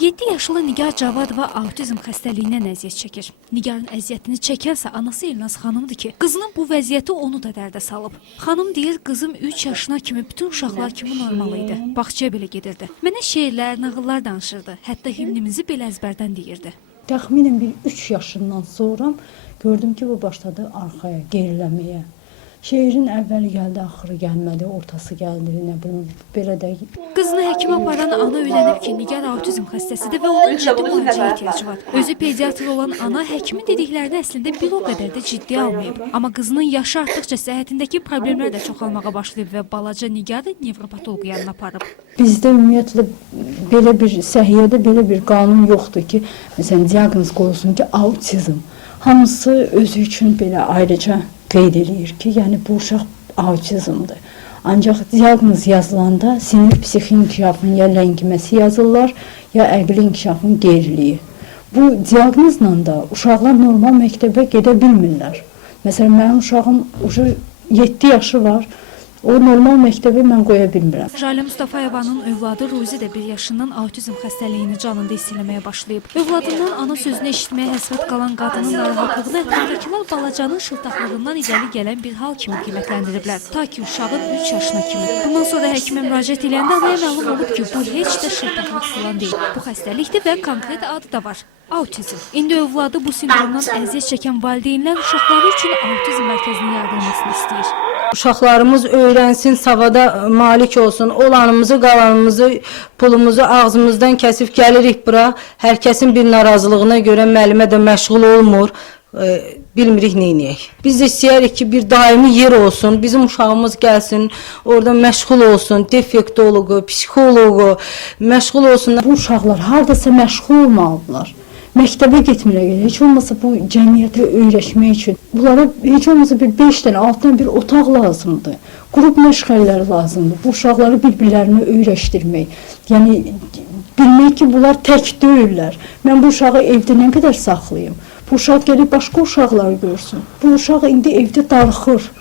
7 yaşlı Nigar Cavadova autizm xəstəliyindən əziyyət çəkir. Nigarın əziyyətini çəkənsə anası Elnaz xanımdır ki, qızının bu vəziyyəti onu da dərdə salıb. Xanım deyir, qızım 3 yaşına kimi bütün uşaqlar kimi normal idi. Bağçaya belə gedirdi. Mənə şeirlər, nağıllar danışırdı. Hətta himnimizi belə əzbərdən deyirdi. Təxminən bir 3 yaşından sonra gördüm ki, bu başladı arxaya, geriləməyə. Şeirin əvvəli gəldi, axırı gəlmədi, ortası gəldi, nə bilim, belə də. Qızını həkimə aparan ana öyrənib ki, Nigar autizm xəstəsidir və onun ciddi müalicəyə ehtiyacı var. Özü pediatr olan ana həkimin dediklərini əslində bir o qədər də ciddiyə almayıb. Amma qızının yaşı artdıqca səhhətindəki problemlər də çoxalmağa başlayıb və balaca Nigarı nevropatoloq yanına aparıb. Bizdə ümumiyyətlə belə bir səhiyyədə belə bir qanun yoxdur ki, məsələn, diaqnoz qoyulsun ki, autizm. Hamısı özü üçün belə ayrıca qeyd edir ki, yəni bu uşaq autizmdir. Ancaq diaqnoz yazılanda sinir psixi inkişafın ya ləngiməsi yazırlar, ya əqli inkişafın geriliyi. Bu diaqnozla da uşaqlar normal məktəbə gedə bilmirlər. Məsələn, mənim uşağım 7 yaşı var. O normal məktəbə mən qoya bilmirəm. Jalə Mustafayevanın övladı Ruzi də 1 yaşından autizm xəstəliyini canında hiss eləməyə başlayıb. Övladından ana sözünü eşitməyə həsrət qalan qadının narahatlığını ətrafdakılar balacanın şıltaqlığından irəli gələn bir hal kimi qiymətləndiriblər. Ta ki uşağın 3 yaşına kimi. Bundan sonra həkimə müraciət edəndə anaya məlum olub ki, bu heç də şıltaqlıq falan deyil. Bu xəstəlikdir və konkret adı da var. Autizm. İndi övladı bu sindromdan əziyyət çəkən valideynlər uşaqları üçün autizm mərkəzinin yaradılmasını istəyir. Uşaqlarımız öyrənsin, savada malik olsun, olanımızı, qalanımızı, pulumuzu ağzımızdan kəsib gəlirik bura. Hər kəsin bir narazılığına görə müəllimə də məşğul olmur, bilmirik neyniyək. Biz də istəyərik ki, bir daimi yer olsun, bizim uşağımız gəlsin, orada məşğul olsun, defektologu, psixologu, məşğul olsun. Bu uşaqlar haradasa məşğul olmalıdırlar. Məktəbə getmirlər, heç olmasa bu cəmiyyətə öyrəşmək üçün. Bunlara heç olmasa bir 5 dənə, 6 dənə bir otaq lazımdır. Qrup məşğələlər lazımdır. Bu uşaqları bir-birlərinə öyrəşdirmək. Yəni, bilmək ki, bunlar tək deyirlər. Mən bu uşağı evdə nə qədər saxlayayım? Bu uşaq gəlib başqa uşaqları görsün. Bu uşaq indi evdə darıxır.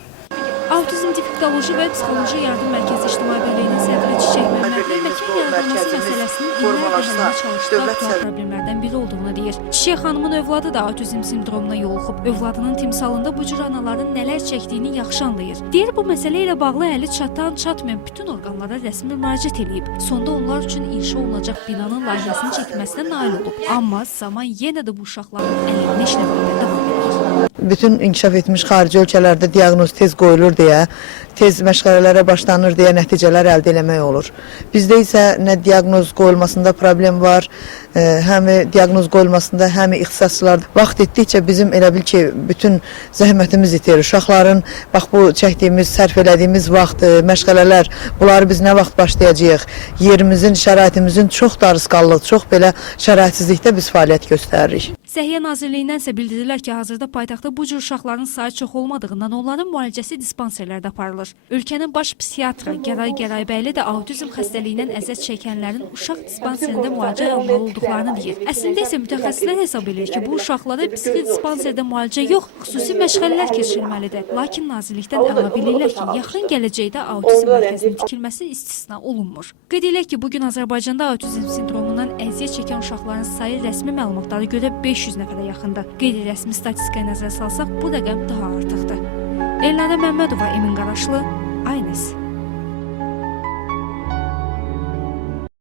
Autizm Defektoloji və Psixoloji Yardım Mərkəzi İctimai Birliyinin sədri Çiçək Məmmədli məkan yaradılması məsələsinin illər əvvəlində çalışdığı problemlərdən biri olduğunu deyir. Çiçək xanımın övladı da autizm sindromuna yoluxub. Övladının timsalında bu cür anaların nələr çəkdiyini yaxşı anlayır. Deyir, bu məsələ ilə bağlı əli çatan, çatmayan bütün orqanlara rəsmi müraciət edib. Sonda onlar üçün inşa olunacaq binanın layihəsinin çəkilməsinə nail olub. Amma zaman yenə də bu uşaqların əlində işləməkdə davam edir. Bütün inkişaf etmiş xarici ölkələrdə diaqnoz tez qoyulur deyə, tez məşğələlərə başlanır deyə nəticələr əldə eləmək olur. Bizdə isə nə diaqnoz qoyulmasında problem var, həm diaqnoz qoyulmasında, həm ixtisasçılarda. Vaxt etdikcə bizim elə bil ki, bütün zəhmətimiz itir. Uşaqların, bax bu çəkdiyimiz, sərf elədiyimiz vaxt, məşğələlər, bunları biz nə vaxt başlayacağıq? Yerimizin, şəraitimizin çox darısqallıq, çox belə şəraitsizlikdə biz fəaliyyət göstəririk. Səhiyyə Nazirliyindən isə bildirirlər ki, hazırda paytaxtda bu cür uşaqların sayı çox olmadığından onların müalicəsi dispanserlərdə aparılır. Ölkənin baş psixiatrı Gəray Gəraybəyli də autizm xəstəliyindən əziyyət çəkənlərin uşaq dispanserində müalicə almalı olduqlarını deyir. Əslində isə mütəxəssislər hesab edir ki, bu uşaqlara psixi dispanserdə müalicə yox, xüsusi məşğələlər keçirilməlidir. Lakin nazirlikdən əlavə edirlər ki, yaxın gələcəkdə autizm mərkəzinin tikilməsi istisna olunmur. Qeyd edək ki, bugün Azərbaycanda autizm sindromundan əziyyət çəkən uşaqların sayı rəsmi məlumatlara görə 500 nəfərə yaxındır. Qeyri-rəsmi statistikaya nəzər salsaq, bu rəqəm daha artıqdır. Elnarə Məmmədova, Emin Qaraşlı, Aynəs.